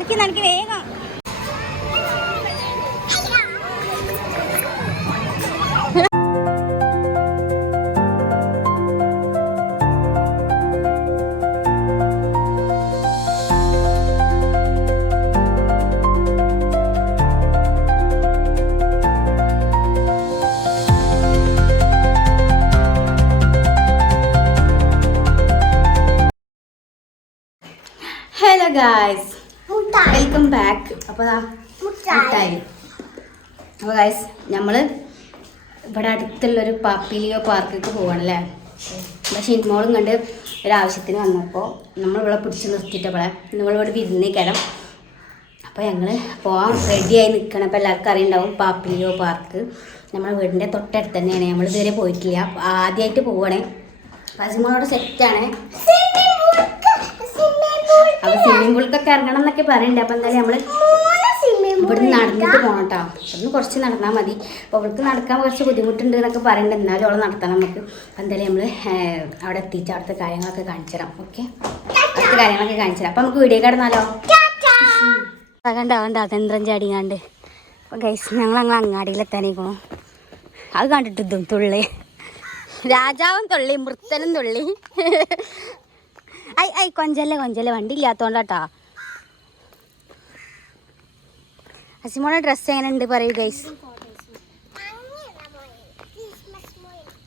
നടക്കി വേഗം. Hello guys, welcome back. അപ്പോൾ മുട്ടായി. അപ്പോൾ ഗായ്സ്, നമ്മൾ ഇവിടെ അടുത്തുള്ളൊരു പാപ്പിലിയോ പാർക്കൊക്കെ പോവാണല്ലേ. അപ്പോൾ ഷിൻമോളും കണ്ട് ഒരാവശ്യത്തിന് വന്നപ്പോൾ നമ്മളിവിടെ പിടിച്ച് നിർത്തിയിട്ടപ്പോളെ നമ്മളിവിടെ വിരുന്നേക്കരം. അപ്പോൾ ഞങ്ങൾ പോകാൻ റെഡിയായി നിൽക്കണം. അപ്പോൾ എല്ലാവർക്കും അറിയുണ്ടാവും പാപ്പിലിയോ പാർക്ക് നമ്മുടെ വീടിൻ്റെ തൊട്ടടുത്ത് തന്നെയാണ്. നമ്മളിതുവരെ പോയിട്ടില്ല, ആദ്യമായിട്ട് പോവുകയാണേ. പശുമോളോട് സെറ്റാണ്. അപ്പോൾ സ്വിമ്മിംഗ് പൂളിലൊക്കെ ഇറങ്ങണം എന്നൊക്കെ പറയുന്നുണ്ട്. അപ്പോൾ എന്തായാലും നമ്മൾ ഇവിടുന്ന് നടന്നിട്ട് പോകണം കേട്ടോ. ഇവിടുന്ന് കുറച്ച് നടന്നാൽ മതി. അപ്പോൾ ഇവിടുത്തെ നടക്കാൻ കുറച്ച് ബുദ്ധിമുട്ടുണ്ട് എന്നൊക്കെ പറയുന്നുണ്ട്. എന്നാലും അവളെ നടത്തണം നമുക്ക്. അപ്പോൾ എന്തായാലും നമ്മൾ അവിടെ എത്തിയിട്ട് അവിടുത്തെ കാര്യങ്ങളൊക്കെ കാണിച്ചു തരാം. ഓക്കെ, അടുത്ത കാര്യങ്ങളൊക്കെ കാണിച്ചു തരാം. അപ്പോൾ നമുക്ക് വീഡിയോ കിടന്നാലോ? കണ്ട അതന്ത്രം ചാടിങ്ങാണ്ട്. അപ്പോൾ ഗൈസ്, ഞങ്ങൾ അങ്ങാടിയിലെത്താനേക്കണു. അത് കണ്ടിട്ട് ഇതും തുള്ളി, രാജാവും തുള്ളി, മൃത്തനും തുള്ളി. ഐ കൊഞ്ചല്ലേ വണ്ടി ഇല്ലാത്തോണ്ടാട്ടാ. അസിമോളെ ഡ്രസ്സ് എങ്ങനെ ഉണ്ട് പറയൂ ഗൈസ്.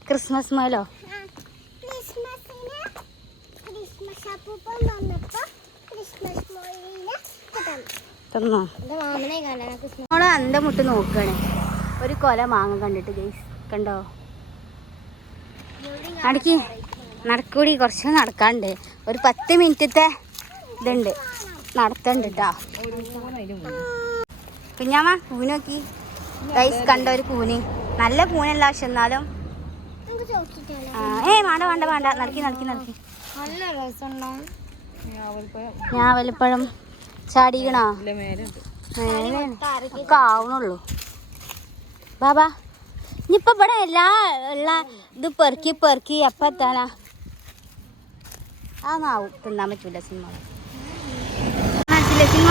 ക്രിസ്മസ് മോലോ തന്നോ? മോളെ അന്ത മുട്ട് നോക്കുകയാണ്. ഒരു കൊല മാങ്ങ കണ്ടിട്ട് ഗൈസ്, കണ്ടോ? അടിക്ക് നടക്കൂടി, കുറച്ച് നടക്കാണ്ട്. ഒരു 10 മിനിറ്റത്തെ ഇതുണ്ട്, നടത്തണ്ട് കേട്ടോ. കുഞ്ഞാമ്മ കൂന് നോക്കി ഗൈസ്, കണ്ട ഒരു കൂന്. നല്ല കൂനല്ല, പക്ഷെ എന്നാലും വേണ്ട നടക്കി. ഞാവലിപ്പഴം ചാടിക്കണോ? ഒക്കെ ആവണുള്ളൂ. ബാബാ, ഇനിയിപ്പോ ഇവിടെ എല്ലാ ഉള്ള ഇത് പെറുക്കി എപ്പ എത്താനാ? അതൊന്നാവും, തിന്നാൻ പറ്റൂല. സിനിമ സിനിമ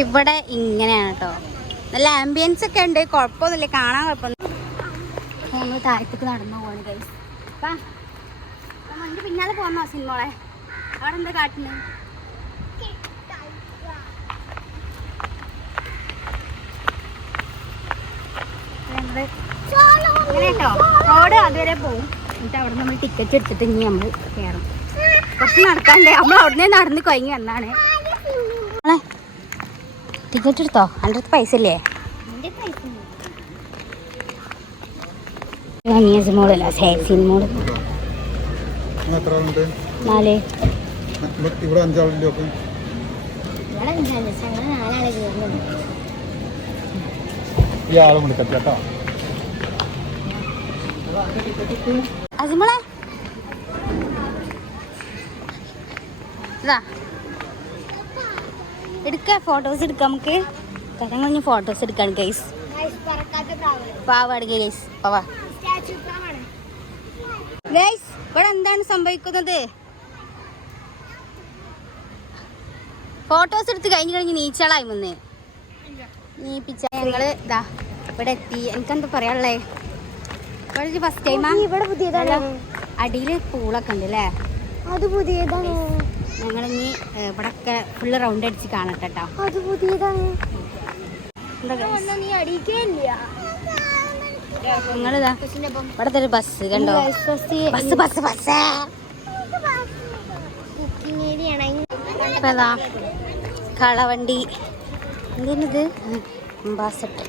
ഇവിടെ ഇങ്ങനെയാണ് കേട്ടോ. നല്ല ആംബിയൻസ് ഒക്കെ ഉണ്ട്, കുഴപ്പമൊന്നുമില്ല, കാണാൻ കുഴപ്പമൊന്നും. ഞങ്ങൾ താഴത്തേക്ക് നടന്നു പോവാണ് ഗൈസ്. അപ്പം വണ്ടി പിന്നാലെ പോകാമോ സിനിമോളെ? അവിടെ എന്താ കാട്ടുന്നത്? ഇങ്ങനെ കേട്ടോ, റോഡ് അതുവരെ പോവും. എന്നിട്ട് അവിടെ നമ്മൾ ടിക്കറ്റ് എടുത്തിട്ട് ഇനി നമ്മൾ കയറും. കുറച്ച് നടക്കാണ്ട്, നമ്മൾ അവിടെ നിന്ന് നടന്ന് കഴിഞ്ഞ് വന്നാണ്. ടിക്കറ്റ് എടുത്തോ? എൻ്റെ അടുത്ത് പൈസ ഇല്ലേ? മോളല്ല, സിനിമോള് 4. ഇവിടെ 5 ആളിൻ്റെ ഒക്കെ ഈ ആളും വിളിക്കട്ടെ കേട്ടോ. അസിമോളെ ഇതാ എടുക്കാം, ഫോട്ടോസ് എടുക്കാം നമുക്ക്. ഞങ്ങൾ ഇനി ഫോട്ടോസ് എടുക്കാണ് ഗൈസ്. പാവാടുക ഗൈസ്, പാവാ ഗൈസ്. ഇവിടെ എന്താണ് സംഭവിക്കുന്നത്? ഫോട്ടോസ് എടുത്ത് കഴിഞ്ഞ് നീച്ചളായി വന്ന് നീപ്പിച്ച ഞങ്ങള് ഇതാ ഇവിടെ എത്തി. എനിക്കെന്താ പറയാനുള്ളേ? ഇവിടെ ഫസ്റ്റ് ടൈമാ. ഇവിടെ പുതിയതാണ്. അടിയിൽ പൂളൊക്കെ ഉണ്ട് അല്ലേ? അത് പുതിയതാണ്. ഞങ്ങളിനി ഇവിടെ ഒക്കെ ഫുള്ള് റൗണ്ട് അടിച്ച് കാണട്ടെ കേട്ടോ. അത് പുതിയതാണ്. നിങ്ങളിതാ ഇവിടത്തെ ഒരു ബസ് കണ്ടോ? ബസ് ഇപ്പതാ കളവണ്ടി. എന്തിനത്? അംബാസഡർ.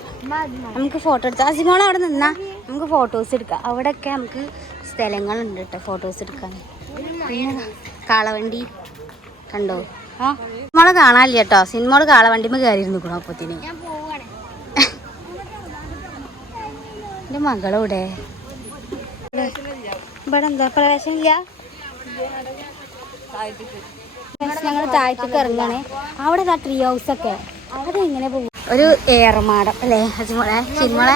നമുക്ക് ഫോട്ടോ എടുക്കാം. അസിമോളെ അവിടെ നിന്നാ നമുക്ക് ഫോട്ടോസ് എടുക്കാം. അവിടെയൊക്കെ നമുക്ക് സ്ഥലങ്ങളുണ്ട് കേട്ടോ ഫോട്ടോസ് എടുക്കാൻ. പിന്നെ കാളവണ്ടി കണ്ടോ? സിനിമോളെ കാണാനില്ല കേട്ടോ. സിനിമോള് കാളവണ്ടിമ്മ കയറിയിരുന്നു അപ്പത്തിന്. എൻ്റെ മകളൂടെ ഇവിടെ എന്താ പ്രവേശനമില്ല. ഞങ്ങൾ താഴത്തേക്ക് ഇറങ്ങണേ. അവിടെ ട്രീ ഹൗസ് ഒക്കെ അത് ഇങ്ങനെ പോകും. ഒരു ഏറമാടം അല്ലേ അജിമോളെ? ചിന്മോളെ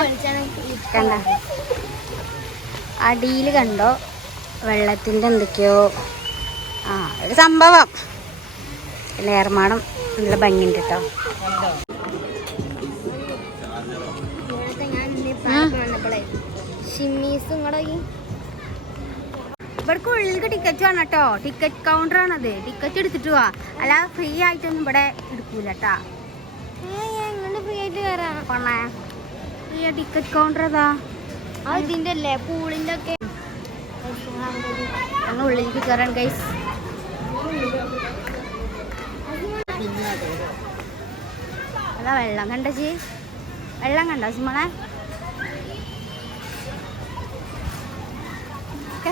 കണ്ട അടിയിൽ കണ്ടോ വെള്ളത്തിൻ്റെ എന്തൊക്കെയോ ഒരു സംഭവം. പിന്നെ ഏറമാടം നല്ല ഭംഗിയുണ്ട് കേട്ടോ. ഇവിടേക്ക് ഉള്ളിലേക്ക് ടിക്കറ്റ് വേണം കേട്ടോ. ടിക്കറ്റ് കൗണ്ടറാണത്. ടിക്കറ്റ് എടുത്തിട്ട് പോവാ, അല്ല ഫ്രീ ആയിട്ടൊന്നും ഇവിടെ എടുക്കൂല കേട്ടാ. ഫ്രീ ആയിട്ട് കയറാം. ഫ്രീ ടിക്കറ്റ് കൗണ്ടർ അതാ ഇതിന്റെ അല്ലേ പൂളിന്റെ ഒക്കെ. ഞങ്ങൾ ഉള്ളിലേക്ക് കയറാൻ ഗൈസ്. അതാ വെള്ളം കണ്ടേ? വെള്ളം കണ്ടോ സിമോളെ?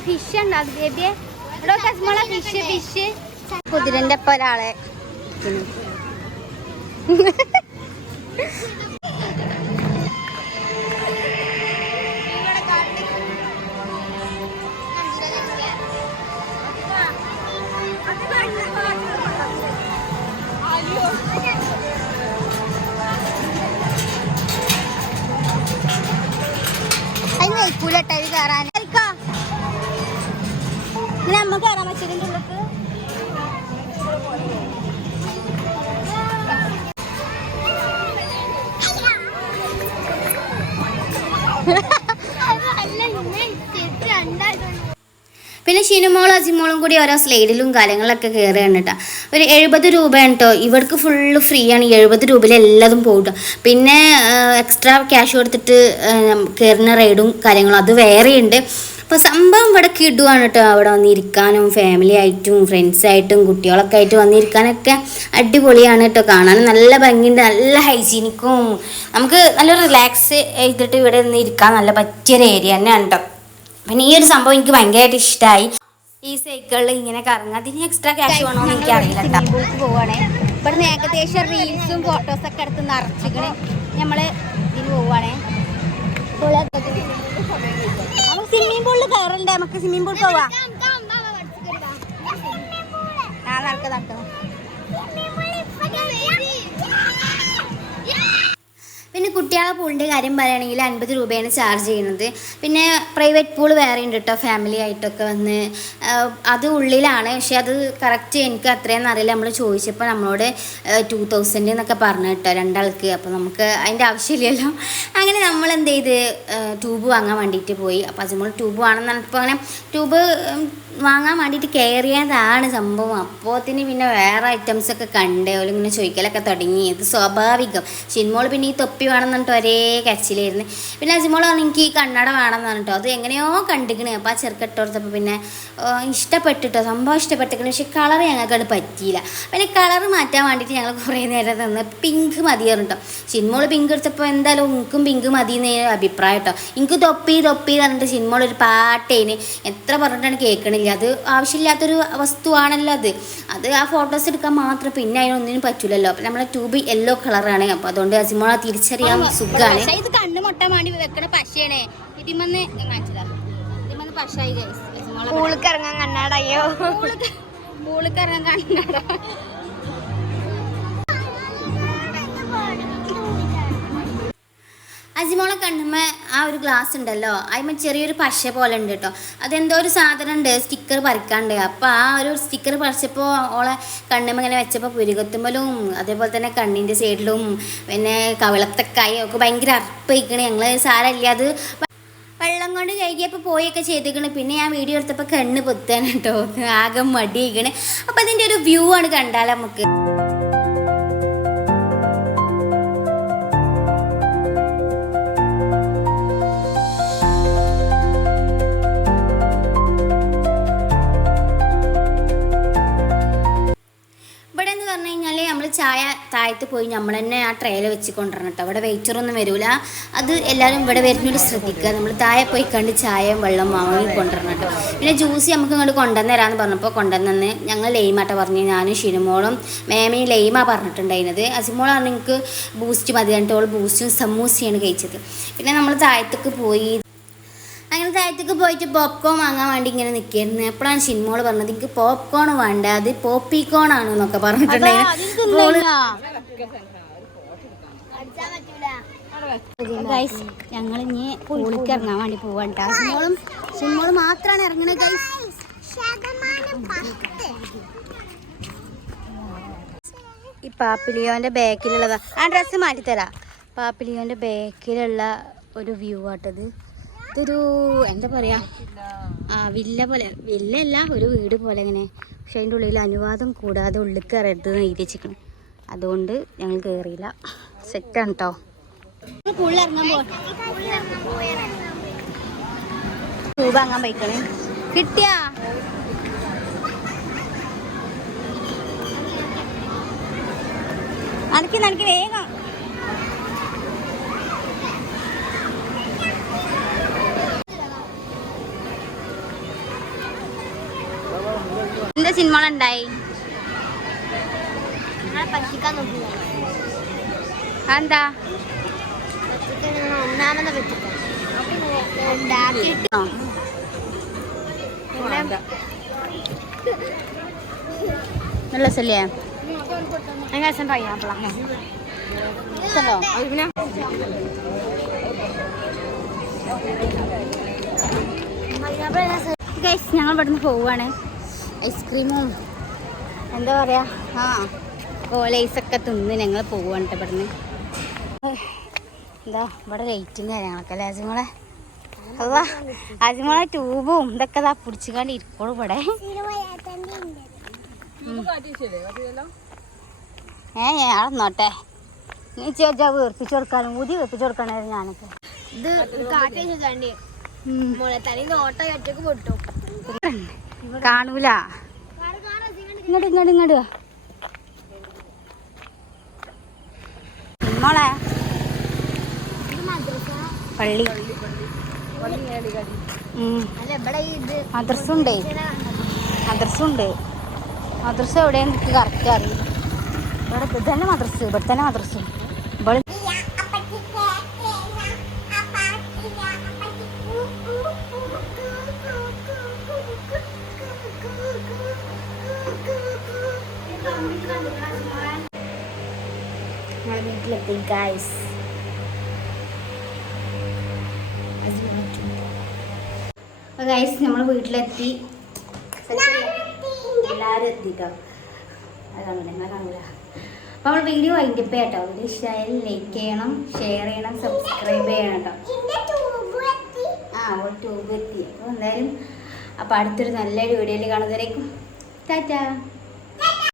ഫിഷ് ഉണ്ടോ അത് ബേബിയെ? ഇവിടെ കസ്മോളെ ഫിഷ്. കുതിരന്റെ ഒപ്പം ഒരാളെ അതിന് വയ്ക്കൂലട്ടോ ഇത് കയറാൻ. അമ്മ കയറാൻ പറ്റിയതിൻ്റെ ഉള്ളിലേക്ക്. പിന്നെ ഷിനുമോളും അജിമോളും കൂടി ഓരോ സ്ലൈഡിലും കാര്യങ്ങളിലൊക്കെ കയറുകയാണ് കേട്ടോ. ഒരു 70 രൂപയാണ് കേട്ടോ. ഇവർക്ക് ഫുള്ള് ഫ്രീ ആണ്. 70 രൂപയിൽ എല്ലാതും പോകും കേട്ടോ. പിന്നെ എക്സ്ട്രാ ക്യാഷ് കൊടുത്തിട്ട് കയറുന്ന റൈഡും കാര്യങ്ങളും അത് വേറെയുണ്ട്. അപ്പോൾ സംഭവം ഇവിടെ കിടുവാണ് കേട്ടോ. അവിടെ വന്നിരിക്കാനും ഫാമിലി ആയിട്ടും ഫ്രണ്ട്സായിട്ടും കുട്ടികളൊക്കെ ആയിട്ട് വന്നിരിക്കാനൊക്കെ അടിപൊളിയാണ് കേട്ടോ. കാണാൻ നല്ല ഭംഗിയുണ്ട്, നല്ല ഹൈജീനിക്കും. നമുക്ക് നല്ല റിലാക്സ് ചെയ്തിട്ട് ഇവിടെ നിന്ന് ഇരിക്കാൻ നല്ല പറ്റിയൊരു ഏരിയ തന്നെയാണ് കേട്ടോ. പിന്നെ ഈ ഒരു സംഭവം എനിക്ക് ഭയങ്കരമായിട്ട് ഇഷ്ടമായി. ഈ സൈക്കിളിൽ ഇങ്ങനെ കറങ്ങാം. അതിന് എക്സ്ട്രാ ക്യാഷ് വേണമെന്ന് എനിക്ക് അറിയില്ല കേട്ടോ. പോവുകയാണേ ഇവിടുന്ന് ഏകദേശം റീൽസും ഫോട്ടോസൊക്കെ എടുത്ത് നിറച്ചിക്കണേ. നമ്മൾ ഇതിന് പോവുകയാണേ. സ്വിമ്മിംഗ് പൂളിൽ കയറണ്ടേ? നമുക്ക് സ്വിമ്മിംഗ് പൂളിൽ പോവാം. നടക്കാം. പിന്നെ കുട്ടികളെ പൂളിൻ്റെ കാര്യം പറയുകയാണെങ്കിൽ 50 രൂപയാണ് ചാർജ് ചെയ്യുന്നത്. പിന്നെ പ്രൈവറ്റ് പൂൾ വേറെ ഉണ്ട് കേട്ടോ, ഫാമിലി ആയിട്ടൊക്കെ വന്ന്. അത് ഉള്ളിലാണ്, പക്ഷെ അത് കറക്റ്റ് എനിക്ക് അത്രയൊന്നും അറിയില്ല. നമ്മൾ ചോദിച്ചപ്പോൾ നമ്മളോട് 2000 എന്നൊക്കെ പറഞ്ഞു കേട്ടോ രണ്ടാൾക്ക്. അപ്പോൾ നമുക്ക് അതിൻ്റെ ആവശ്യമില്ലല്ലോ. അങ്ങനെ നമ്മൾ എന്ത് ചെയ്ത് ട്യൂബ് വാങ്ങാൻ വേണ്ടിയിട്ട് പോയി. അപ്പോൾ അത് നമ്മൾ ട്യൂബ് വേണമെന്ന് ഇപ്പോൾ അങ്ങനെ ട്യൂബ് വാങ്ങാൻ വേണ്ടിയിട്ട് കയറിയതാണ് സംഭവം. അപ്പോഴത്തിന് പിന്നെ വേറെ ഐറ്റംസൊക്കെ കണ്ടേ ഓല് ഇങ്ങനെ ചോദിക്കലൊക്കെ തുടങ്ങി. ഇത് സ്വാഭാവികം. ഷിൻമോൾ പിന്നെ ഈ തൊപ്പി വേണമെന്ന് പറഞ്ഞിട്ട് ഒരേ കരച്ചിലായിരുന്നു. പിന്നെ അജിമോൾ പറഞ്ഞു എനിക്ക് ഈ കണ്ണട വേണമെന്ന് പറഞ്ഞിട്ടോ. അത് എങ്ങനെയോ കണ്ടിക്കണേ. അപ്പോൾ ആ ചെറുക്കിട്ട് കൊടുത്തപ്പോൾ പിന്നെ ഇഷ്ടപ്പെട്ടിട്ടോ, സംഭവം ഇഷ്ടപ്പെട്ടിരിക്കണേ. പക്ഷെ കളർ ഞങ്ങൾക്കത് പറ്റിയില്ല. പിന്നെ കളർ മാറ്റാൻ വേണ്ടിയിട്ട് ഞങ്ങൾ കുറേ നേരം നിന്ന് പിങ്ക് മതി പറഞ്ഞിട്ടോ. ഷിൻമോൾ പിങ്ക് എടുത്തപ്പോൾ എന്തായാലും എനിക്കും പിങ്ക് മതി എന്ന് അഭിപ്രായം കേട്ടോ. എനിക്ക് തൊപ്പി പറഞ്ഞിട്ട് ഷിൻമോൾ ഒരു പാട്ടേന് എത്ര പറഞ്ഞിട്ടാണ് കേൾക്കണില്ല. അത് ആവശ്യമില്ലാത്തൊരു വസ്തുവാണല്ലോ അത് ആ ഫോട്ടോസ് എടുക്കാൻ മാത്രം. പിന്നെ അതിനൊന്നിനും പറ്റില്ലല്ലോ. അപ്പം നമ്മളെ ട്യൂബ് യെല്ലോ കളറാണ്. അപ്പോൾ അതുകൊണ്ട് അജിമോളെ തിരിച്ചറിയാൻ സുഖമാണ്. ഇത് കണ്ണ് മുട്ട മാണ്ടി വെക്കണ പശയാണ്. ഇതിമന്ന് പശായി പൂളിക്കിറങ്ങാൻ കണ്ണാടയോ? പൂളിക്കിറങ്ങാൻ കണ്ണാട. അജിമോളെ കണ്ണുമ്മ ആ ഒരു ഗ്ലാസ് ഉണ്ടല്ലോ, അതിന്മേൽ ചെറിയൊരു പശ പോലെ ഉണ്ട് കേട്ടോ. അതെന്തോ ഒരു സാധനം ഉണ്ട്, സ്റ്റിക്കർ പറിക്കാണ്ട്. അപ്പോൾ ആ ഒരു സ്റ്റിക്കർ പറിച്ചപ്പോൾ ഓളെ കണ്ണുമ്മ ഇങ്ങനെ വെച്ചപ്പോൾ പുരുകത്തുമ്പലും അതേപോലെ തന്നെ കണ്ണിൻ്റെ സൈഡിലും പിന്നെ കവിളത്തക്കായും ഒക്കെ ഭയങ്കര അർപ്പിക്കണേ. ഞങ്ങൾ സാരമില്ല, അത് വെള്ളം കൊണ്ട് കഴുകിയപ്പോൾ പോയൊക്കെ ചെയ്തിരിക്കണേ. പിന്നെ ഞാൻ വീഡിയോ എടുത്തപ്പോൾ കണ്ണ് പൊത്താൻ കേട്ടോ, ആകെ മടിയിക്കണേ. അപ്പോൾ അതിൻ്റെ ഒരു വ്യൂ ആണ് കണ്ടാൽ നമുക്ക്. ചായ താഴത്ത് പോയി നമ്മൾ തന്നെ ആ ട്രേയിൽ വെച്ച് കൊണ്ടുവരണം കേട്ടോ. അവിടെ വെയിറ്ററൊന്നും വരില്ല. അത് എല്ലാവരും ഇവിടെ വരുന്നൊരു ശ്രദ്ധിക്കുക. നമ്മൾ താഴെ പോയി കണ്ട് ചായയും വെള്ളം വാങ്ങി കൊണ്ടുവരണം കേട്ടോ. പിന്നെ ജ്യൂസ് നമുക്ക് ഇങ്ങോട്ട് കൊണ്ടുവന്ന് തരാമെന്ന് പറഞ്ഞപ്പോൾ കൊണ്ടുവന്ന് ഞങ്ങൾ ലൈമാട്ടോ പറഞ്ഞു. ഞാനും ഷിനുമോളും മേമയും ലൈമാ പറഞ്ഞിട്ടുണ്ടായിരുന്നത്. അസിമോൾ പറഞ്ഞു എനിക്ക് ബൂസ്റ്റ് മതി. എന്നിട്ട് ഓൾ ബൂസ്റ്റും സമൂസയാണ് കഴിച്ചത്. പിന്നെ നമ്മൾ താഴത്തേക്ക് പോയി. അങ്ങനെ താഴത്ത് അടുത്തേക്ക് പോയിട്ട് പോപ്കോൺ വാങ്ങാൻ വേണ്ടി ഇങ്ങനെ നിൽക്കായിരുന്നു. എപ്പോഴാണ് ഷിൻമോള് പറഞ്ഞത് എനിക്ക് പോപ്കോൺ വേണ്ട, അത് പോപ്പിക്കോൺ ആണ് എന്നൊക്കെ പറഞ്ഞിട്ടുണ്ടായിരുന്നു. ഗൈസ് ഞങ്ങൾ ഇനി പൂളിക്ക് ഇറങ്ങാൻ വേണ്ടി പോവാൻ കേട്ടോ. ഷിൻമോളും മാത്രമാണ് ഇറങ്ങണത് ഗൈസ്. ഈ പാപ്പിലിയോന്റെ ബാക്കിലുള്ളതാ, ആ ഡ്രസ്സ് മാറ്റിത്തരാം. പാപ്പിലിയോന്റെ ബാക്കിലുള്ള ഒരു വ്യൂ ആട്ടത്. ഇതൊരു എന്താ പറയാ, വില്ല പോലെ, വില്ലല്ല ഒരു വീട് പോലെ ഇങ്ങനെ. പക്ഷെ അതിൻ്റെ ഉള്ളിൽ അനുവാദം കൂടാതെ ഉള്ളിൽ കയറരുത് എന്ന് എഴുതി വെച്ചിരിക്കണം. അതുകൊണ്ട് ഞങ്ങൾ കയറിയില്ല. സെറ്റാണ് കേട്ടോ. പൂ വാങ്ങാൻ പോയിക്കണേ. കിട്ടിയാ നടക്കി വേഗം. എന്താ സിനിമ ഉണ്ടായി? എന്താ നല്ല രസല്ലേ? ഞങ്ങൾ ഇവിടുന്ന് പോവാണ്. ഐസ്ക്രീമും എന്താ പറയാ കോലൈസൊക്കെ തിന്ന് ഞങ്ങൾ പോവാണ് കേട്ടോ ഇവിടുന്ന്. എന്താ ഇവിടെ ലൈറ്റും കാര്യങ്ങളൊക്കെ അല്ലേ ആജിമോളെ? അല്ല ആജിമോളെ ട്യൂബും ഇതൊക്കെ ഇതാ പിടിച്ചിക്കാണ്ട് ഇരിക്കോളൂ ഇവിടെ. ആളന്നോട്ടെ നീ ചേച്ചാ വീർപ്പിച്ചു കൊടുക്കാനും ഊതി വീർപ്പിച്ചു കൊടുക്കണായിരുന്നു ഞാനൊക്കെ. കാണൂല. ഇങ്ങോട്ട് മോളെ പള്ളി മദ്രസുണ്ട്. മദ്രസ എവിടെയെന്ന് എനിക്ക് കറക്റ്റ് അറിയില്ല. ഇവിടെ തന്നെ മദ്രസ്, ഇവിടെ തന്നെ മദ്രസും. ഇവിടെ വീട്ടിലെത്തി ഗൈസ്. ഗൈസ് നമ്മൾ വീട്ടിലെത്തി. എല്ലാവരും എത്തിട്ടോ. അത് കാണില്ല കാണൂല. അപ്പോൾ നമ്മൾ വീഡിയോ അതിൻ്റെ കേട്ടോ. വീഡിയോ ഇഷ്ടമായാലും ലൈക്ക് ചെയ്യണം, ഷെയർ ചെയ്യണം, സബ്സ്ക്രൈബ് ചെയ്യണം കേട്ടോ. ഒരു ട്യൂബ് എത്തി. അപ്പോൾ എന്തായാലും അപ്പോൾ അടുത്തൊരു നല്ലൊരു വീഡിയോയിൽ കാണുന്നവരേക്കും ടാറ്റാ.